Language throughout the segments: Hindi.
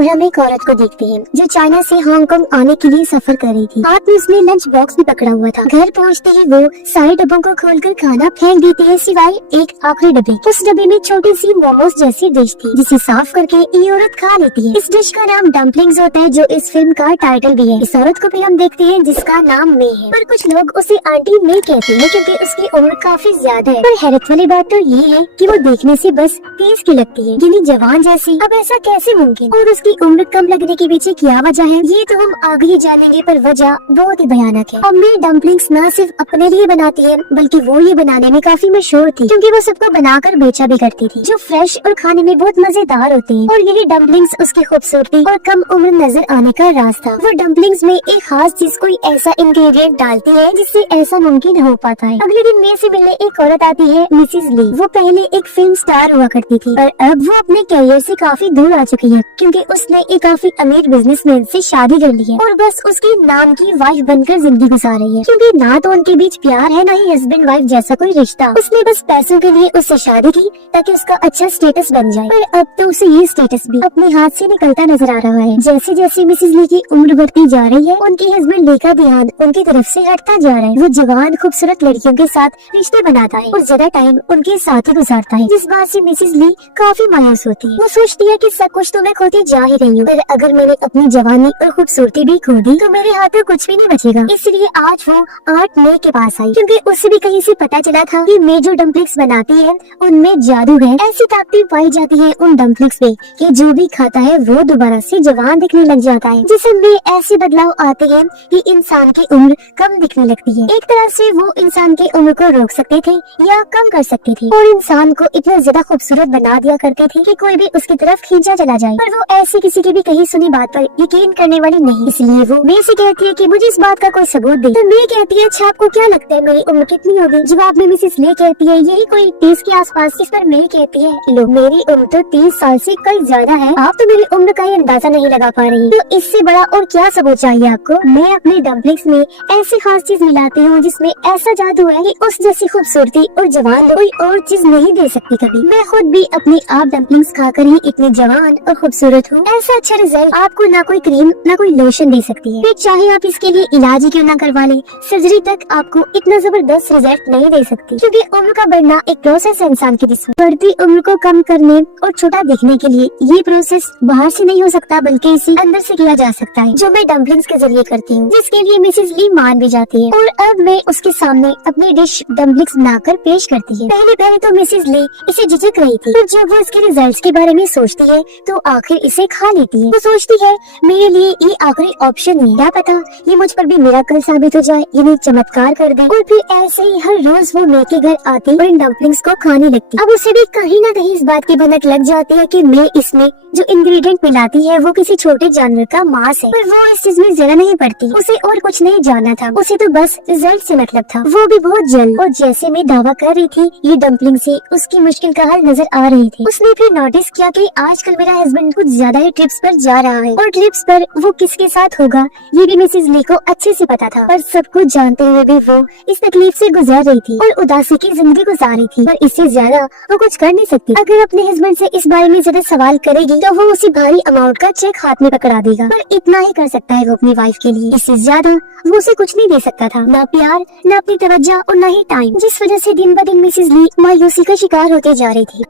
और हम एक औरत को देखते हैं जो चाइना से हांगकांग आने के लिए सफर कर रही थी। हाथ में उसने लंच बॉक्स भी पकड़ा हुआ था। घर पहुंचते ही वो सारे डब्बों को खोलकर खाना फेंक देती है, सिवाय एक आखिरी डब्बे। उस डब्बे में छोटी सी मोमोज जैसी डिश थी जिसे साफ करके ये औरत खा लेती है। इस डिश का नाम डम्पलिंग्स होता है, जो इस फिल्म का टाइटल भी है। इस औरत को भी हम देखते हैं जिसका नाम मे है, पर कुछ लोग उसे आंटी मे कहते हैं क्योंकि उसकी उम्र काफी ज्यादा है। पर हैरत वाली बात तो ये है कि वो देखने से बस 30 की लगती है, यानी जवान जैसी। अब ऐसा कैसे मुमकिन, और उसकी उम्र कम लगने के पीछे क्या वजह है, ये तो हम आगे ही जानेंगे, पर वजह बहुत ही भयानक है। अम्मी डम्पलिंग्स न सिर्फ अपने लिए बनाती है बल्कि वो ये बनाने में काफी मशहूर थी, क्योंकि वो सबको बनाकर बेचा भी करती थी, जो फ्रेश और खाने में बहुत मजेदार होते हैं। और यही डम्पलिंग्स उसकी खूबसूरती और कम उम्र नजर आने का राज था। वो डम्पलिंग्स में एक खास चीज, कोई ऐसा इंग्रेडिएंट डालती है जिससे ऐसा मुमकिन हो पाता है। अगले दिन मे से मिलने एक औरत आती है, मिसेस ली। वो पहले एक फिल्म स्टार हुआ करती थी, पर अब वो अपने करियर से काफी दूर आ चुकी है, क्योंकि उसने एक काफी अमीर बिजनेसमैन से शादी कर ली है और बस उसके नाम की वाइफ बनकर जिंदगी गुजार रही है। क्योंकि ना तो उनके बीच प्यार है, ना ही हस्बैंड वाइफ जैसा कोई रिश्ता। उसने बस पैसों के लिए उससे शादी की ताकि उसका अच्छा स्टेटस बन जाए, पर अब तो उसे ये स्टेटस भी अपने हाथ से निकलता नजर आ रहा है। जैसे जैसे मिसेस ली की उम्र बढ़ती जा रही है, उनके हस्बैंड ली का ध्यान उनकी तरफ से हटता जा रहा है। वो जवान खूबसूरत लड़कियों के साथ रिश्ते बनाता है और ज्यादा टाइम उनके साथ ही गुजारता है, जिस बात से मिसेस ली काफी मायूस होती है। वो सोचती है कि सब कुछ तो मैं खोती जा ही रही हूँ, पर अगर मैंने अपनी जवानी और खूबसूरती भी खो दी तो मेरे हाथ में कुछ भी नहीं बचेगा। इसलिए आज वो 8 मई के पास आई, क्योंकि उसे भी कहीं से पता चला था कि मे जो डम्पलिंग्स बनाती है उनमें जादू है। ऐसी ताकतें पाई जाती है उन डम्पलिंग्स में कि जो भी खाता है वो दोबारा से जवान दिखने लग जाता है, जिसमें ऐसे बदलाव आते हैं कि इंसान की उम्र कम दिखने लगती है। एक तरह से वो इंसान की उम्र को रोक सकते थे या कम कर सकते थे, और इंसान को इतना ज्यादा खूबसूरत बना दिया करते थे कि कोई भी उसकी तरफ खींचा चला जाए। पर वो ऐसी किसी की भी कही सुनी बात पर यकीन करने वाली नहीं, इसलिए वो मे से कहती है कि मुझे इस बात का कोई सबूत दे। तो मे कहती है, अच्छा आपको क्या लगता है मेरी उम्र कितनी होगी? जवाब में मिसेस ले कहती है, यही कोई 30 के आसपास। इस पर मे कहती है, लो मेरी उम्र तो 30 साल से कई ज्यादा है, आप तो मेरी उम्र का ही अंदाजा नहीं लगा पा रही। तो इससे बड़ा और क्या सबूत चाहिए आपको? मैं अपने डम्पलिंग्स में ऐसी खास चीज मिलाती हूँ जिसमें ऐसा जादू है कि उस जैसी खूबसूरती और जवान कोई और चीज नहीं दे सकती कभी। मैं खुद भी अपनी आप डम्पलिंग्स खाकर ही इतनी जवान और खूबसूरत हूँ। ऐसा अच्छा रिजल्ट आपको ना कोई क्रीम ना कोई लोशन दे सकती है, फिर चाहे आप इसके लिए इलाज ही क्यों ना करवा ले, सर्जरी तक आपको इतना जबरदस्त रिजल्ट नहीं दे सकती। क्योंकि उम्र का बढ़ना एक प्रोसेस है इंसान की, जिसमें बढ़ती उम्र को कम करने और छोटा दिखने के लिए ये प्रोसेस बाहर से नहीं हो सकता बल्कि इसे अंदर से किया जा सकता है, जो मैं डम्पलिंग्स के जरिए करती हूँ, जिसके लिए मिसेस ली मान भी जाती है। और अब मैं उसके सामने अपनी डिश डम्पलिंग्स बनाकर पेश करती है। पहले तो मिसेस ली इसे झिझक रही थी, पर जब वो इसके रिजल्ट्स के बारे में सोचती है तो आखिर इसे खा लेती है। वो सोचती है मेरे लिए ये आखिरी ऑप्शन है, क्या पता ये मुझ पर भी मिराकल साबित हो जाए, ये चमत्कार कर दे। और फिर ऐसे ही हर रोज वो मे के घर आती और इन डम्पलिंग्स को खाने लगती। अब उसे भी कहीं ना कहीं इस बात की भनक लग जाती है कि मे इसमें जो इंग्रेडिएंट मिलाती है वो किसी छोटे जानवर का मांस है, पर वो इस चीज में जरा नहीं पड़ती। उसे और कुछ नहीं जानना था, उसे तो बस रिजल्ट से मतलब था, वो भी बहुत जल्द। और जैसे मैं दावा कर रही थी ये डम्पलिंग से उसकी मुश्किल का हल नजर आ रही थी। उसने फिर नोटिस किया कि आजकल मेरा हस्बैंड कुछ ज्यादा ही ट्रिप्स पर जा रहा है, और ट्रिप्स पर वो किसके साथ होगा ये भी मिसेस ली को अच्छे से पता था। पर सब कुछ जानते हुए भी वो इस तकलीफ से गुजर रही थी और उदासी की जिंदगी गुजार रही थी, पर इससे ज्यादा वो कुछ कर नहीं सकती। अगर अपने हस्बैंड से इस बारे में ज्यादा सवाल करेगी तो वो उसी भारी अमाउंट का चेक हाथ में पकड़ा देगा, पर इतना ही कर सकता है वो अपनी वाइफ के लिए। इससे ज्यादा वो उसे कुछ नहीं दे सकता था, ना प्यार, ना अपनी तवज्जो और ना ही टाइम, जिस वजह से दिन ब दिन मिसेस ली मायूसी का शिकार होते जा रही थी।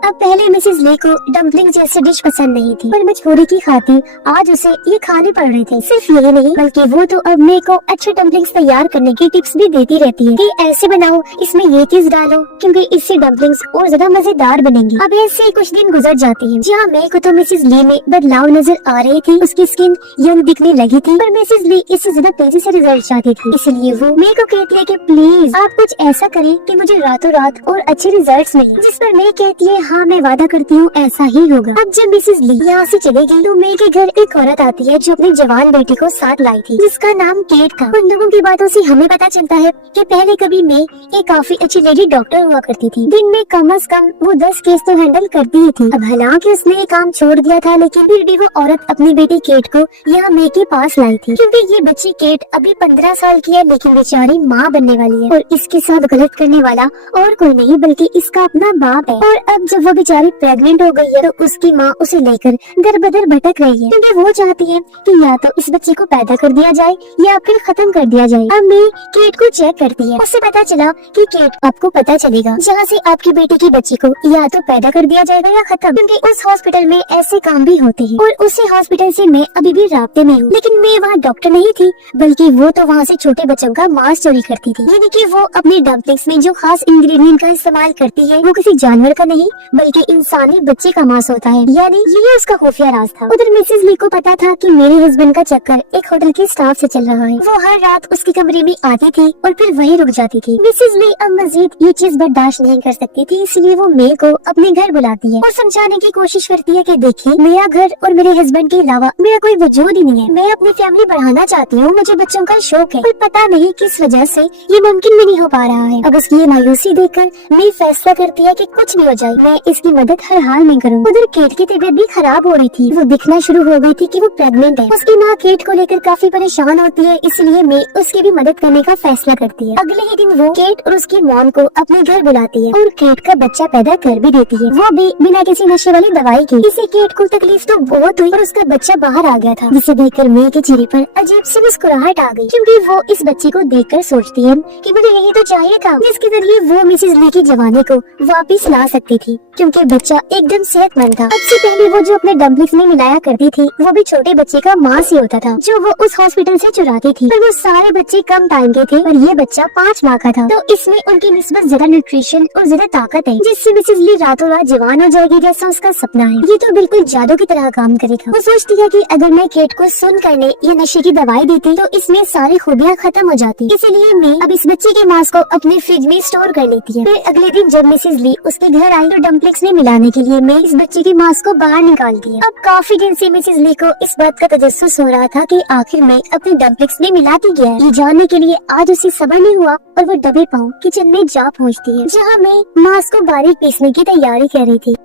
अब पहले मिसेस ली को डम्पलिंग जैसी डिश पसंद नहीं थी, पर मजबूरी की खातिर आज उसे ये खाने पड़ रहे थे। सिर्फ यही नहीं बल्कि वो तो अब मे को अच्छे डम्पलिंग्स तैयार करने की टिप्स भी देती रहती है कि ऐसे बनाओ, इसमें ये चीज डालो, क्योंकि इससे डम्पलिंग्स और ज्यादा मजेदार बनेंगी। अब ऐसे कुछ दिन गुजर जाते हैं जहाँ मे को तो मिसेस ली में बदलाव नजर आ रहे थे, उसकी स्किन यंग दिखने लगी थी, पर मिसेस ली इससे ज्यादा तेजी से रिजल्ट चाहती थी। इसलिए वो मे को कहती है कि प्लीज आप कुछ ऐसा करें कि मुझे रातों रात और अच्छे रिजल्ट मिले, जिस पर मे कहती है हाँ मैं वादा करती हूँ ऐसा ही होगा। अब जब मिसेस ली यहाँ से चले गई तो मे के घर एक औरत आती है जो अपनी जवान बेटी को साथ लाई थी, जिसका नाम केट था। उन लोगों की बातों से हमें पता चलता है कि पहले कभी मे एक काफी अच्छी लेडी डॉक्टर हुआ करती थी। दिन में कम से कम वो 10 केस तो हैंडल करती ही थी। अब हालांकि उसने ये काम छोड़ दिया था, लेकिन फिर भी वो औरत अपनी बेटी केट को यहाँ मे के पास लाई थी, क्योंकि ये बच्ची केट अभी 15 साल की है, लेकिन बेचारी माँ बनने वाली है और इसके साथ गलत करने वाला और कोई नहीं बल्कि इसका अपना बाप है। और अब जब जब वो बेचारी प्रेग्नेंट हो गई है तो उसकी माँ उसे लेकर दर बदर भटक रही है, क्योंकि वो चाहती है कि या तो इस बच्चे को पैदा कर दिया जाए या फिर खत्म कर दिया जाए। अब मैं केट को चेक करती है, उससे पता चला कि केट, आपको पता चलेगा जहाँ से आपकी बेटी की बच्ची को या तो पैदा कर दिया जाएगा या खत्म, क्योंकि उस हॉस्पिटल में ऐसे काम भी होते हैं और उसी हॉस्पिटल से मैं अभी भी राब्ते में हूँ। लेकिन मैं वहाँ डॉक्टर नहीं थी, बल्कि वो तो वहाँ से छोटे बच्चों का मांस चोरी करती थी, यानी कि वो अपनी डम्पलिंग्स में जो खास इंग्रेडिएंट का इस्तेमाल करती है वो किसी जानवर का नहीं बल्कि इंसानी बच्चे का मांस होता है, यानी ये उसका खुफिया राज था। उधर मिसेज ली को पता था कि मेरे हस्बैंड का चक्कर एक होटल के स्टाफ से चल रहा है। वो हर रात उसके कमरे में आती थी और फिर वहीं रुक जाती थी। मिसेज ली अब मजीद ये चीज बर्दाश्त नहीं कर सकती थी, इसलिए वो मे को अपने घर बुलाती है और समझाने की कोशिश करती है कि देखिए, मेरा घर और मेरे हस्बैंड के अलावा मेरा कोई वजूद ही नहीं है। मैं अपनी फैमिली बढ़ाना चाहती हूँ, मुझे बच्चों का शौक है, पर पता नहीं किस वजह से ये मुमकिन भी नहीं हो पा रहा है। अब उसकी ये मायूसी देखकर मे फैसला करती है कि कुछ भी हो जाए मैं इसकी मदद हर हाल में करूँ। उधर केट की तबीयत भी खराब हो रही थी, वो दिखना शुरू हो गई थी कि वो प्रेग्नेंट है। उसकी माँ केट को लेकर काफी परेशान होती है, इसलिए मे उसकी भी मदद करने का फैसला करती है। अगले ही दिन वो केट और उसकी मॉम को अपने घर बुलाती है और केट का बच्चा पैदा कर भी देती है, वो भी बिना किसी नशे वाली दवाई के। इसे केट को तकलीफ तो बहुत हुई और उसका बच्चा बाहर आ गया था, जिसे देखकर मे के चेहरे पर अजीब सी मुस्कुराहट आ गई, क्योंकि वो इस बच्चे को देखकर सोचती है कि मुझे यही तो चाहिए था जिसके जरिए वो मिसेज ली की जवानी को वापिस ला सकती थी, क्योंकि बच्चा एकदम सेहतमंद था। अब से पहले वो जो अपने डम्पलिंग्स में मिलाया करती थी वो भी छोटे बच्चे का मांस ही होता था, जो वो उस हॉस्पिटल से चुराती थी। पर वो सारे बच्चे कम टाइम के थे और ये बच्चा 5 माह का था, तो इसमें उनकी निस्बत ज्यादा न्यूट्रिशन और ज्यादा ताकत है, जिससे मिसेज ली रातों रात जवान हो जाएगी जैसा उसका सपना है। ये तो बिल्कुल जादू की तरह काम करेगा। वो सोचती है कि अगर मैं केट को सुन करने या नशे की दवाई देती तो इसमें सारी खूबियाँ खत्म हो जाती, इसीलिए मैं अब इस बच्चे के मांस को अपने फ्रिज में स्टोर कर लेती है। फिर अगले दिन जब मिसेज ली उसके घर आई तो डम्पलिंग्स में मिलाने के लिए मैं इस बच्चे के मांस को बाहर निकाल दिया। अब काफी दिन से मिसेज ली को इस बात का तजस्सुस हो रहा था कि आखिर मैं अपने डम्पलिंग्स में मिला के गया है। ये जानने के लिए आज उसे सब्र नहीं हुआ और वो दबे पांव किचन में जा पहुंचती है, जहां मैं मांस को बारीक पीसने की तैयारी कर रही थी।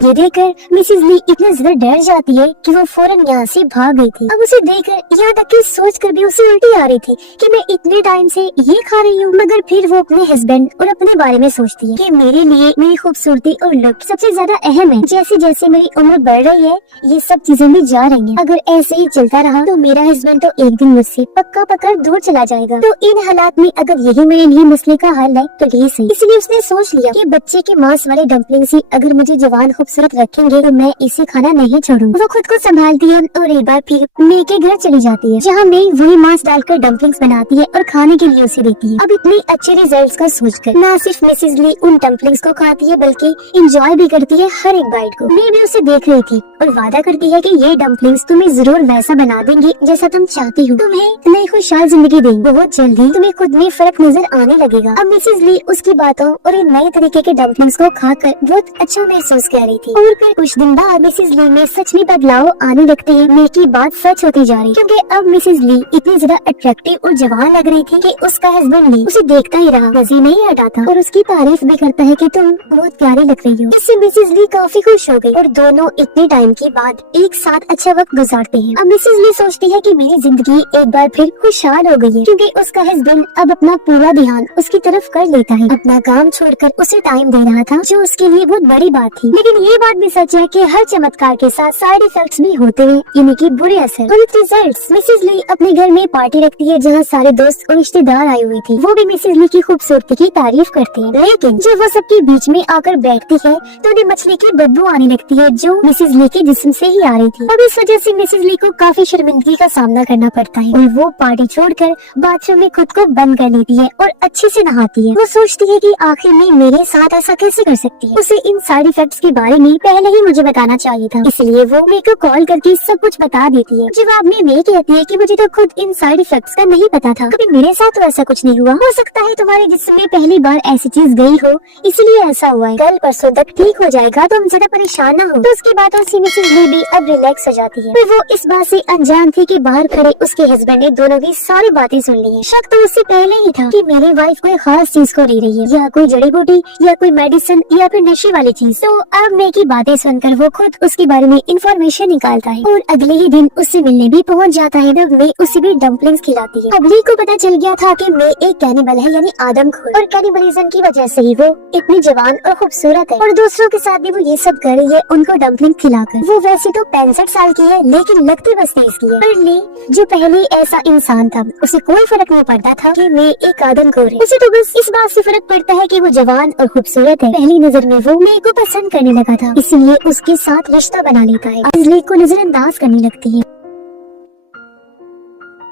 ये देखकर मिसेज ली इतना ज्यादा डर जाती है कि वो फौरन यहाँ से भाग गई थी। अब उसे देखकर यहाँ तक कि सोच कर भी उसे उल्टी आ रही थी कि मैं इतने टाइम से ये खा रही हूँ, मगर फिर वो अपने हस्बैंड और अपने बारे में सोचती है कि मेरे लिए मेरी खूबसूरती और लुक सबसे ज्यादा अहम है। जैसे जैसे मेरी उम्र बढ़ रही है ये सब चीजें भी जा रही हैं। अगर ऐसे ही चलता रहा तो मेरा हस्बैंड तो एक दिन मुझसे पक्का पकड़ दूर चला जाएगा। तो इन हालात में अगर यही मेरे लिए मसले का हल है तो ये सही। इसलिए उसने सोच लिया कि बच्चे के मांस वाले डम्पलिंग्स ही अगर मुझे जवान खूबसूरत रखेंगे तो मैं इसे खाना नहीं छोड़ूंगी। वो खुद को संभालती है और एक बार फिर मे के घर चली जाती है, जहाँ मे वही मांस डालकर डम्पलिंग्स बनाती है और खाने के लिए उसे देती है। अब इतने अच्छे रिजल्ट्स का सोचकर न सिर्फ मिसेज ली उन डम्पलिंग्स को खाती है बल्कि इंजॉय भी करती है हर एक बाइट को। मे भी उसे देख रही थी और वादा करती है कि ये डम्पलिंग्स तुम्हें जरूर वैसा बना देंगे जैसा तुम चाहती हो, तुम्हें नई खुशहाल जिंदगी देंगे। बहुत जल्दी तुम्हें खुद में फर्क नजर आने लगेगा। अब मिसेज ली उसकी बातों और इन नए तरीके के डम्पलिंग्स को खाकर बहुत अच्छा महसूस कर रही थी। और फिर कुछ दिन बाद मिसेज ली में सच में बदलाव आने लगते हैं। मे की बात सच होती जा रही, क्योंकि अब मिसेज ली इतनी ज्यादा अट्रैक्टिव और जवान लग रही थी कि उसका हस्बैंड भी उसे देखता ही रहा, नजर नहीं हटाता और उसकी तारीफ भी करता है कि तुम बहुत प्यारी लग रही हो। इससे मिसेज ली काफी खुश हो गई और दोनों इतने टाइम के बाद एक साथ अच्छा वक्त गुजारते हैं। अब मिसेज ली सोचती है कि मेरी जिंदगी एक बार फिर खुशहाल हो गई है, क्योंकि उसका हस्बैंड अब अपना पूरा ध्यान उसकी तरफ कर लेता है, अपना काम छोड़कर उसे टाइम दे रहा था, जो उसके लिए बहुत बड़ी बात थी। लेकिन ये बात भी सच है कि हर चमत्कार के साथ साइड इफेक्ट्स भी होते हैं, यानी कि बुरे असर। और रिजल्ट्स मिसेज ली अपने घर में पार्टी रखती है, जहाँ सारे दोस्त और रिश्तेदार आए हुए थे। वो भी मिसेज ली की खूबसूरती की तारीफ करते हैं, लेकिन जब वो सबके बीच में आकर बैठती है तो उन्हें मछली की बदबू आने लगती है, जो मिसेज ली के जिस्म से ही आ रही थी। अब इस वजह से मिसेज ली को काफी शर्मिंदगी का सामना करना पड़ता है और वो पार्टी छोड़कर बाथरूम में खुद को बंद कर लेती है और अच्छे से नहाती है। वो सोचती है कि आखिर में मेरे साथ ऐसा कैसे कर सकती है। उसे इन साइड इफेक्ट्स के बारे में पहले ही मुझे बताना चाहिए था, इसलिए वो मे को कॉल करके सब कुछ बता देती है। जवाब में मे कहती है कि मुझे तो खुद इन साइड इफेक्ट्स का नहीं पता था, कभी मेरे साथ तो ऐसा कुछ नहीं हुआ। हो सकता है तुम्हारे जिस्म में पहली बार ऐसी चीज गई हो, इसलिए ऐसा हुआ है। कल परसों तक ठीक हो जाएगा, तुम ज्यादा परेशान न हो। तो उसकी बातों से मिसेज ली भी अब रिलैक्स हो जाती है। फिर वो इस बात से अनजान थी कि बाहर खड़े उसके हस्बैंड ने दोनों की सारी बातें सुन ली है। शक तो उससे पहले ही था कि मेरी वाइफ कोई खास चीज को ले रही है, या कोई जड़ी बूटी या कोई मेडिसिन या फिर नशे वाली चीज। तो अब मे की बातें सुनकर वो खुद उसके बारे में इंफॉर्मेशन निकालता है और अगले ही दिन उससे मिलने भी पहुंच जाता है। तब मे उसे भी डम्पलिंग्स खिलाती है। अब ली को पता चल गया था कि मे एक कैनिबल है यानी आदमखोर, और कैनिबलिज्म की वजह से ही वो इतनी जवान और खूबसूरत है और दूसरों के साथ भी वो ये सब कर रही है उनको डम्पलिंग खिलाकर। वो वैसे तो 65 साल की है लेकिन लगती बस 30 की है। पर ली जो पहले ऐसा इंसान था उसे कोई फर्क नहीं पड़ता था कि मे एक आदमखोर है। उसे तो बस इस बात से फर्क पड़ता है कि वो जवान और खूबसूरत है। पहली नजर में वो मे को पसंद करने लगा था, इसलिए उसके साथ रिश्ता बना लेता है। ली को नजरअंदाज करने लगती है।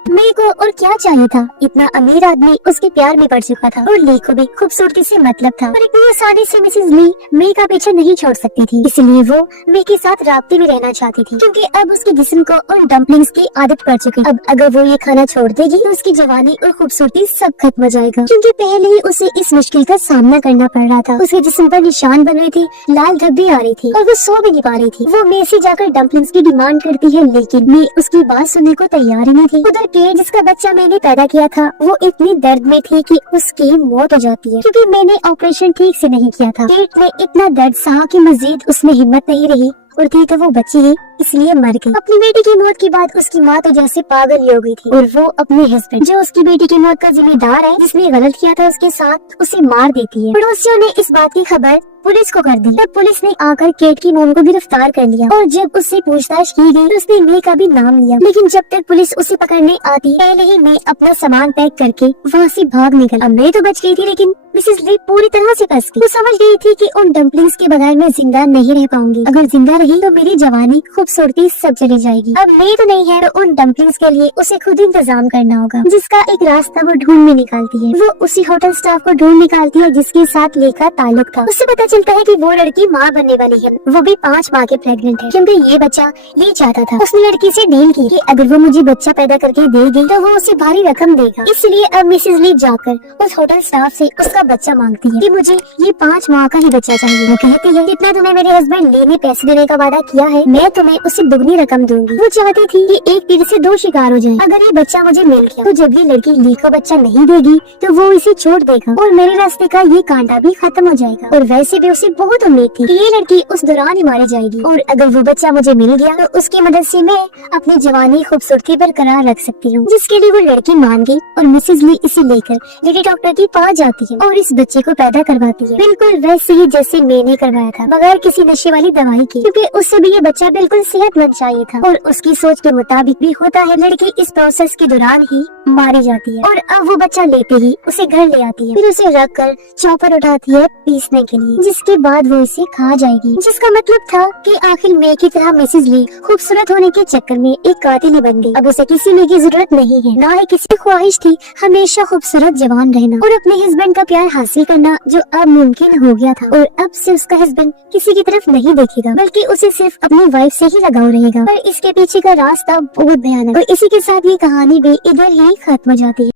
मे को और क्या चाहिए था, इतना अमीर आदमी उसके प्यार में पड़ चुका था और ली को भी खूबसूरती से मतलब था। पर इतनी आसानी से मिसेस ली मे का पीछा नहीं छोड़ सकती थी, इसलिए वो मे के साथ राब्ते में रहना चाहती थी क्योंकि अब उसके जिस्म को उन डम्पलिंग्स की आदत पड़ चुकी। अब अगर वो ये खाना छोड़ देगी तो उसकी जवानी और खूबसूरती सब खत्म हो जाएगा, क्योंकि पहले ही उसे इस मुश्किल का सामना करना पड़ रहा था। उसके जिस्म पर निशान बन रहे थे, लाल धब्बे आ रही थी और वो सो भी नहीं पा रही थी। वो मे से जाकर डम्पलिंग्स की डिमांड करती है लेकिन मे उसकी बात सुनने को तैयार ही नहीं थी। उधर के जिसका बच्चा मैंने पैदा किया था वो इतनी दर्द में थी कि उसकी मौत हो जाती है क्योंकि मैंने ऑपरेशन ठीक से नहीं किया था। पेट में इतना दर्द सहा कि मजीद उसमें हिम्मत नहीं रही और थी तो वो बची ही, इसलिए मर गई। अपनी बेटी की मौत के बाद उसकी माँ तो जैसे पागल ही हो गई थी और वो अपने हस्बैंड जो उसकी बेटी की मौत का जिम्मेदार है, जिसने गलत किया था उसके साथ, उसे मार देती है। पड़ोसियों ने इस बात की खबर पुलिस को कर दी। तब पुलिस ने आकर केट की मोम को गिरफ्तार कर लिया और जब उससे पूछताछ की गई तो उसने मे का भी नाम लिया। लेकिन जब तक पुलिस उसे पकड़ने आती पहले ही मे अपना सामान पैक करके वहाँ से भाग निकल। अब मे तो बच गई थी लेकिन मिसेस ली पूरी तरह से फंस गई। वो समझ गई थी कि उन डम्पलिंग्स के बगैर मैं जिंदा नहीं रह पाऊंगी। अगर जिंदा रही तो मेरी जवानी खूबसूरती सब चली जाएगी। अब मे तो नहीं है तो उन डम्पलिंग्स के लिए उसे खुद इंतजाम करना होगा, जिसका एक रास्ता वो ढूंढ में निकालती है। वो उसी होटल स्टाफ को ढूंढ निकालती है जिसके साथ ले का ताल्लुक था। उससे पता चलता है कि वो लड़की माँ बनने वाली है, वो भी 5 माह के प्रेग्नेंट है क्योंकि ये बच्चा ले चाहता था। उसने लड़की से डील की कि अगर वो मुझे बच्चा पैदा करके देगी तो वो उसे भारी रकम देगा। इसलिए अब मिसेस ली जाकर उस होटल स्टाफ से उसका बच्चा मांगती है कि मुझे ये 5 माह का ही बच्चा चाहिए। वो कहती है जितना तुम्हें मेरे हस्बैंड ली ने पैसे देने का वादा किया है मैं तुम्हें उससे दुगनी रकम दूंगी। वो चाहती थी कि एक तीर से 2 शिकार हो जाए। अगर ये बच्चा मुझे मिल गया तो जब ये लड़की ली को बच्चा नहीं देगी तो वो इसे छोड़ देगा और मेरे रास्ते का ये कांटा भी खत्म हो जाएगा। और वैसे भी उसे बहुत उम्मीद थी कि ये लड़की उस दौरान ही मारी जाएगी और अगर वो बच्चा मुझे मिल गया तो उसकी मदद से मैं अपनी जवानी खूबसूरती बरकरार रख सकती हूँ। जिसके लिए वो लड़की मान गई और मिसेस ली इसे लेकर लेडी डॉक्टर के पास जाती है और इस बच्चे को पैदा करवाती है, बिल्कुल वैसे ही जैसे मैंने करवाया था, बगैर किसी नशे वाली दवाई की, क्योंकि उससे भी ये बच्चा बिल्कुल सेहतमंद चाहिए था। और उसकी सोच के मुताबिक भी होता है। लड़की इस प्रोसेस के दौरान ही मारी जाती है और अब वो बच्चा लेते ही उसे घर ले आती है, फिर उसे रख कर चॉपर उठाती है पीसने के लिए, जिसके बाद वो इसे खा जाएगी। जिसका मतलब था कि आखिर मे की तरह मिसेस ली खूबसूरत होने के चक्कर में एक कातिल बन गई। अब उसे किसी मे की जरूरत नहीं है, ना ही किसी ख्वाहिश थी हमेशा खूबसूरत जवान रहना और अपने हस्बैंड का प्यार हासिल करना, जो अब मुमकिन हो गया था। और अब से उसका हस्बैंड किसी की तरफ नहीं देखेगा बल्कि उसे सिर्फ अपनी वाइफ से ही लगाव रहेगा। पर इसके पीछे का रास्ता बहुत भयानक। और इसी के साथ ये कहानी भी इधर ही खत्म हो जाती है।